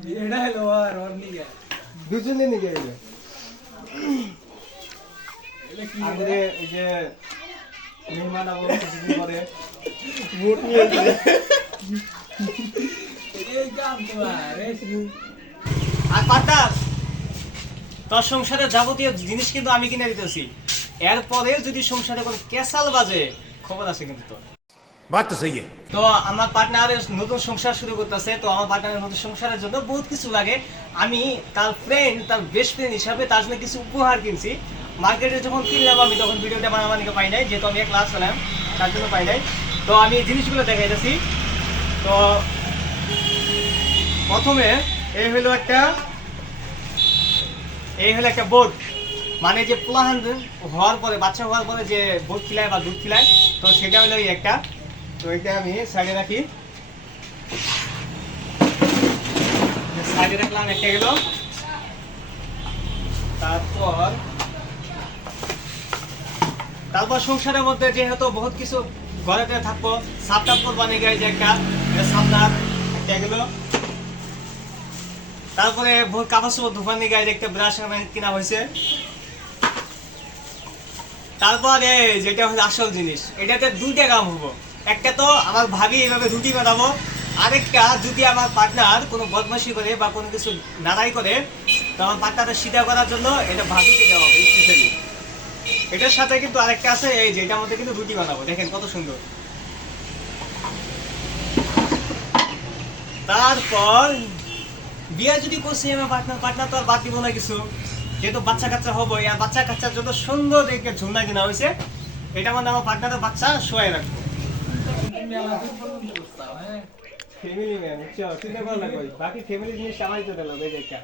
এটা হলো আর ওর নিয়ে দুজনে নিয়ে গেলে আমাদের এই যে মেহমান আমার কিছুদিন পরে ভোট নিয়ে গেলে এই কাম তোমার আর পার্টনার তোর সংসারে যাবতীয় জিনিস কিন্তু আমি কিনে দিতেছি, এরপরে যদি সংসারে কোনো ক্যাসাল বাজে খবর আছে কিন্তু তোর। बात तो सही है। তো আমার পার্টনারের নতুন সংসার শুরু করতেছে, তো আমার পার্টনারের নতুন সংসারের জন্য বহুত কিছু লাগে। আমি তার ফ্রেন্ড, তার বেস্ট ফ্রেন্ড হিসাবে তার জন্য কিছু উপহার কিনছি। মার্কেটে যখন কিনলাম আমি তখন ভিডিওটা বানাবানিকে পাই নাই, যেহেতু আমি ক্লাস ছিলাম তার জন্য পাই নাই। তো আমি এই জিনিসগুলো দেখাইতেছি। তো প্রথমে এই হলো একটা বোর্ড, মানে যে প্লান হওয়ার পরে, বাচ্চা হওয়ার পরে যে বোর্ড খিলায় বা দুধ খিলায়, তো সেটা হলো এই একটা। তো এটা আমি সাইডে রাখি, সাইডে রাখলাম একটা গেল। তারপর সংসারের মধ্যে যেহেতু বহুত কিছু ঘরেতে থাকবো, সাপ টাপ করবানি গায়ে যে একটা সামনার একটা গেল। তারপরে বহুত কাপড় চোপড় ধোপানি গায়ে দেখতে ব্রাশ কিনা হয়েছে। তারপরে যেটা হলো আসল জিনিস, এটাতে দুইটা কাম হবো। একটা তো আমার ভাবি এইভাবে রুটি বানাবো, আরেকটা যদি আমার পার্টনার কোনো বদমাশি করে বা কোনো কিছু নাড়াই করে, তো আমার পার্টনারটা সিধা করার জন্য এটা ভাবিকে দেওয়া হবে স্পেশালি। এটার সাথে কিন্তু আরেকটা আছে, এই যেটার মধ্যে কিন্তু রুটি বানাবো, দেখেন কত সুন্দর। তারপর বিয়ে যদি করছি আমার পার্টনার তো আর বাদ দিব না কিছু, যেহেতু বাচ্চা কাচ্চা হবো, আর বাচ্চা কাচ্চার জন্য সুন্দর একটা ঝুলনা কিনা হয়েছে। এটা মানে আমার পার্টনারের বাচ্চা শোয়াই রাখবো। মেলা দিন পর্যন্ত করতাম হ্যাঁ ফ্যামিলি ম্যান চিন্তা করা লাগবে, বাকি ফ্যামিলি জিনিস আমারই তো দিলাম এই যে একটা